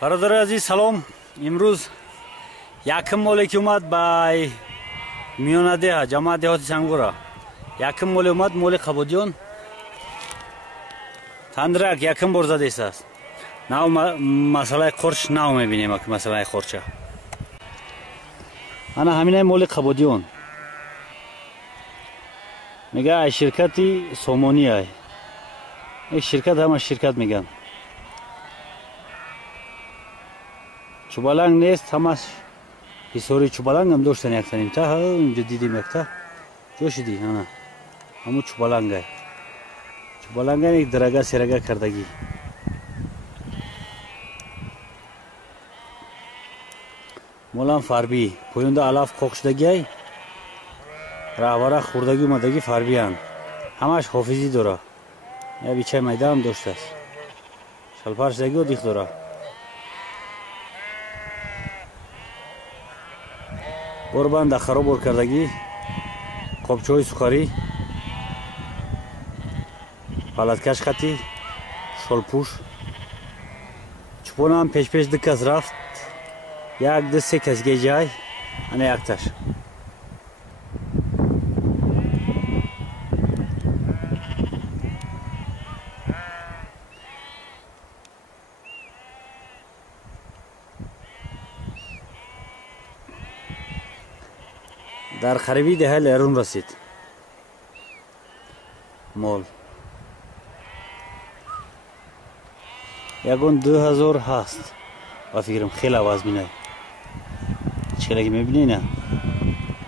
برادر عزیز سلام. امروز یکم مولی که اومد بای میانه ده جماعت دهات سنگورا یکم مولی اومد مولی قبودیون تندرک یکم بار زده است. ناو مسئله قرش ناو میبینیم که مسئله قرچه انا همینه مولی قبودیون میگه شرکتی سومونی های یک شرکت همه شرکت میگن چوبالنگ نیست همش حسوری چوبالنگ هم داشتن یک تنیم تا اینجا دیدیم یک تا جوشیدی انا همون چوبالنگ های چوبالنگ های یک درگه سرگه کردگی مولان فاربی پوینده علاف خوکشدگی های رهبره خوردگی اومدگی فاربی هن همش حافظی داره یا بیچه میده هم داشته است شلپرشدگی و دیخ داره بربند دخرا بر کردگی قبچه سکاری پلتکش خطی شلپوش چپون هم پیش دکز رفت یک دست سه کسگی جای انه یک تش در خریبی ده لیرون رسید مول یکون 2000 هست و فکرم خیلی عوض بینه چقدر میبینی نه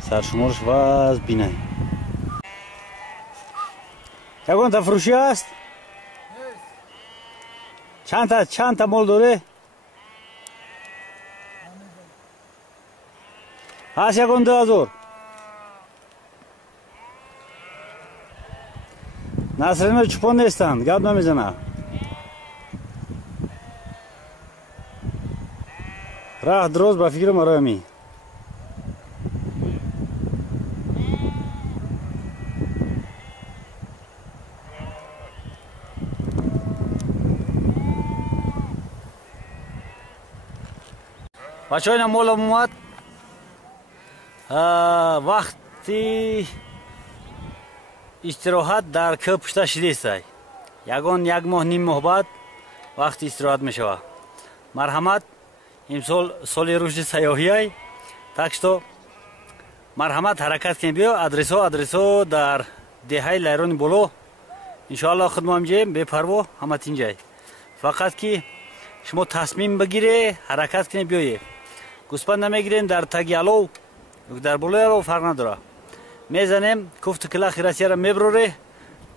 سرشمارش واز بینه یکون تفروشی هست چند تا مول داره هست یکون 2000 نصرین چپون نیستند گرد نمیزنه راه دروز با فکر مرامی بچه های نمول اومد وقتی استراحت در که پشت شده است یکان یک ماه نیم ماه بعد وقتی استراحت می شود مرحمت امسال سال رشد سیاحی های تاکشتو مرحمت حرکت کنیم بیا ادرسو در دههای لیرون بولو انشاءالله خدمت جیم بپروا همه تینجای فقط که شما تصمیم بگیره حرکت کنیم بیایه گوسپند نمیگیرین در تگیالو در بولو فرق نداره میزنیم کوفت کلا خیراسی را میبروره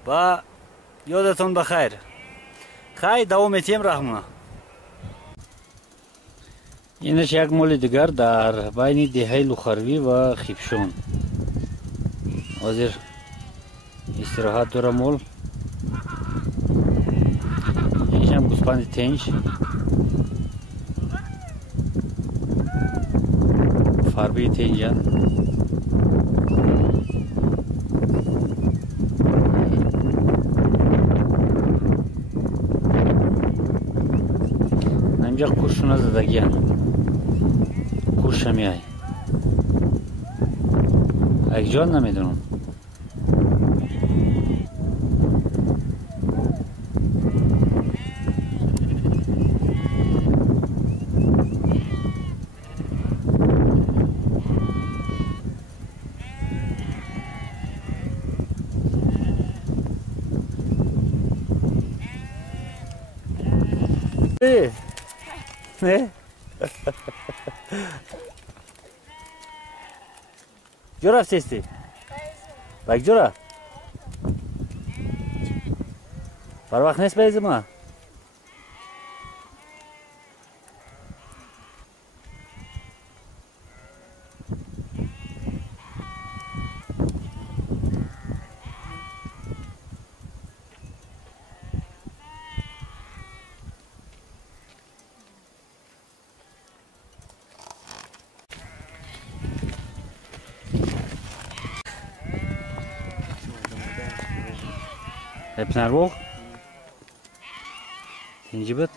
و یادتون بخیر خیلی دوام میتیم رحمونه اینش یک مول دیگر در بین دهه لوخروی و خیبشون حاضر استراحت داره مول اینش هم گوسپند تنج فاربی تنجن اینجا کورشون از زدگیان کورش همی یک جان نمیدونم نه جورا رفتی؟ بک جورا؟ بر وقت نیست بریزی ما؟ Hepsi nerede? İkinci bit.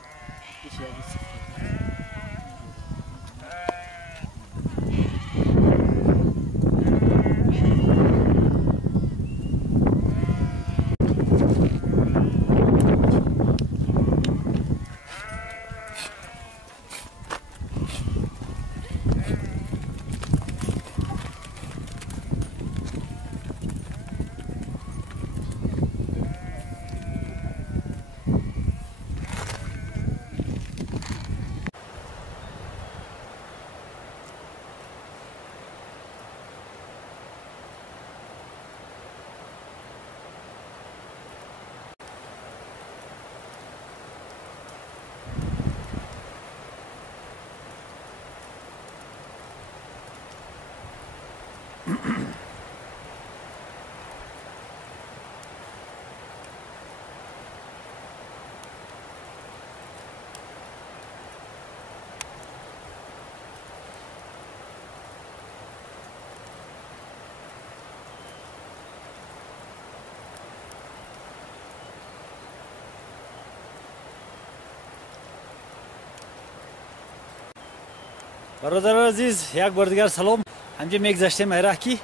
برادران عزیز یک بار دیگر سلام. همجا میگذشتیم عراق کی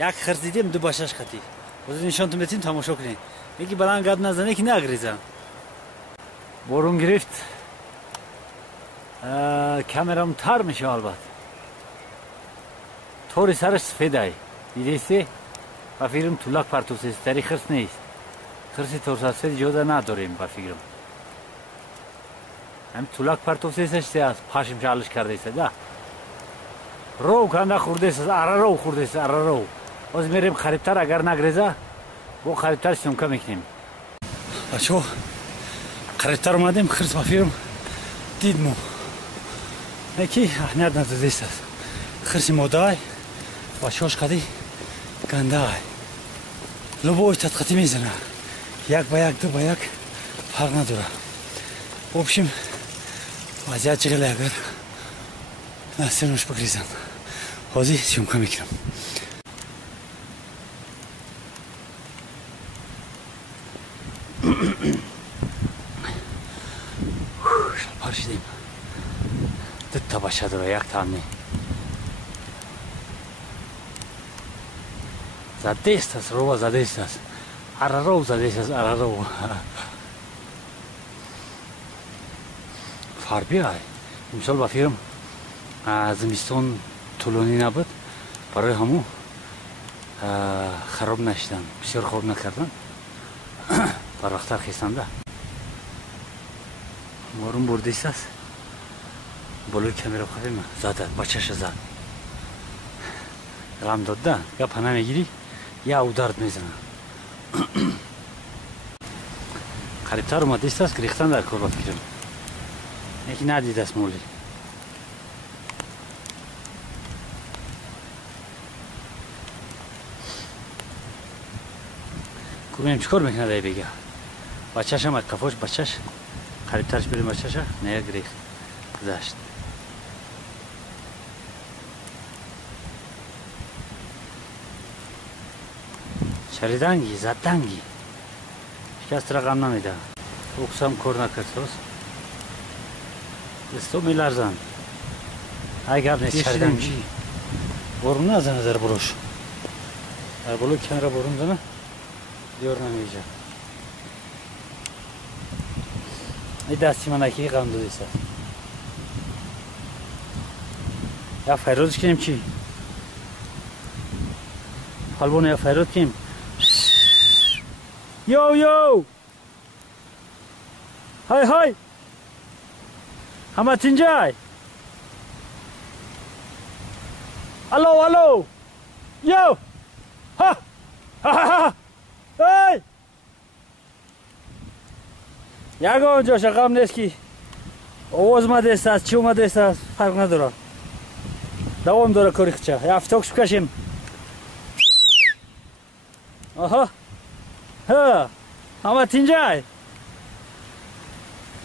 یک خرس دیدیم دو باشش خطی روز نشانتون بدیم تماشا کنید. میگی بلند گپ نزنه که نگریزم. بارون گرفت کامرام تر میشه البته. طوری سرش سفیده دیدیستی و فکرم طولک پرتوسه تری خرس نیست. خرسی تورساسفید جودا نداریم با فکرم. هم طولک پرتوسه سشته است پاشم چالش کرده است ده. رو کنده خورده است اره رو خورده است اره رو. از میریم خریبتر اگر نگریزه با خریبتر سیمکه میکنیم. بچه خریبتر اومدیم خرس با فکرم دیدمو. یکی اهمیت نداده است. خرسی مادای و شاش قدی گنده های لبوی تدقیقی میزنه یک با یک دو با یک فرق نداره. ببشیم وضعیت چگله اگر نسترنش بگریزم حاضی سیمکه میکنم. پرشیدیم دو تا باشه داره یک تا هم نی زده است رو زده است اره رو زده است اره رو فاربی های امسال با فیرم زمستان طولانی نبود برای همو خراب نشدن بسیار خوب نکردن بر وقتر خیستنده مارون برده است بالوی کمیرا خواهیم زده بچهش زد غم داده یا پناه میگیری یا او درد میزنه. قریبتر اومده است که ریختن در کار با فکرم یکی ندیده است مولی. کنیم چکار میکنه دایی بگه بچهش هم از کفاش بچهش قریبترش بریم بچهش نه یک ریخت گذشت. شریدنگی زدنگی شکست رقم نمیده اقسام کار نکرد ساز دستو میلرزن اگر نیست شریدنگی بارون نزنه در بروش در بلوی کمره بارون زنه دیار نمیجه این دستی من اکی غم داده است. یا فیروزش کنیم چی؟ حالبونه یا فیروز کنیم یو یو های های همه تینجای الو الو یو ها ها ها های یکا اونجا شقام نیست که آواز اومده است از چی اومده است از فرق نداره دوام داره کاری خچه یا افتاکش بکشیم. آها ها همه تینجای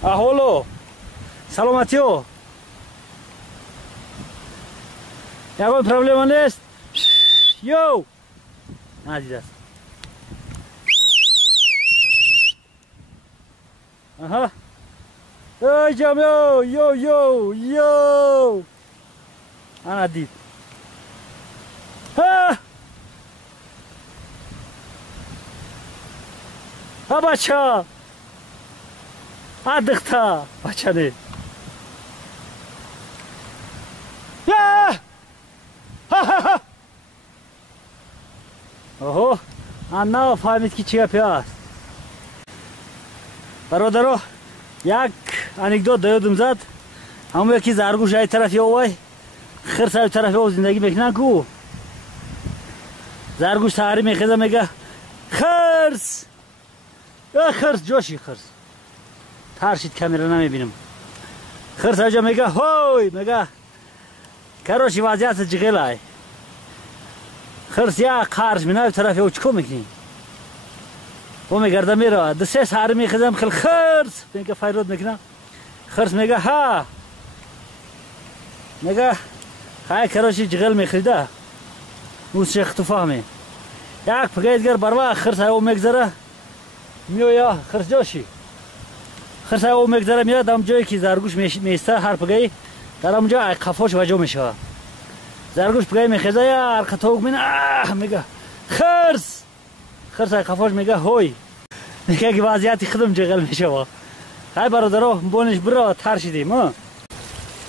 احوالو سلامتیو یکون پرابلم نیست یو ندیده است. آها ای جامعه یو یو یو انا دید ها ها بچه ادختا بچه نه یا ها ها ها اوهو انا فهمید که چیه پیاست. برادرها یک انکدوت یادم زد همون یکی زرگوش ای طرفی اوای خرس ای طرفی او زندگی میکنن کو زرگوش سحری میخیزه میگه خرس یا خرس جوشی خرس ترشید کامیرا نمیبینم خرس اجا میگه هوی میگه کروشی وضعیت جغیل ای خرس یا خارج مینای طرفی او چکو میکنی او میگرده میره دسته سحری میخیزم خیل خرس میگه فیرود میکنه خرس میگه ها میگه خواهی کروشی جغیل میخریده موز شیخ تو فهمی یک پگیدگر بروا خرس او میگذره میویا خرس جاشی خرس او میگذره میاد هم جایی که زرگوش میسته هر پگی در اونجا قفاش وجو میشه. زرگوش پگای میخیزه یا ارکتاوک میگه خرس قفاش میگه هوی میگه که وضعیتی خودم جغل میشه. خیلی برادرها بونش برا تر شدیم.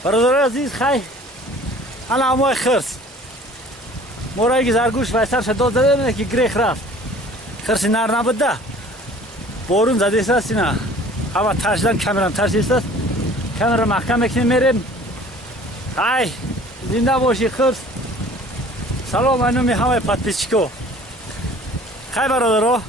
برادرها عزیز خیلی الان همه خرس مورایی که زرگوش ویستر شد داد زده میده که گریخ رفت. خرسی نر نبوده بارون زده است اینا هوا ترشدن کامرام ترشیده است. کامرا محکم میکنیم میریم. های زنده باشی خرس. سلام اینو میخوام پادپیچکو. خیلی برادرها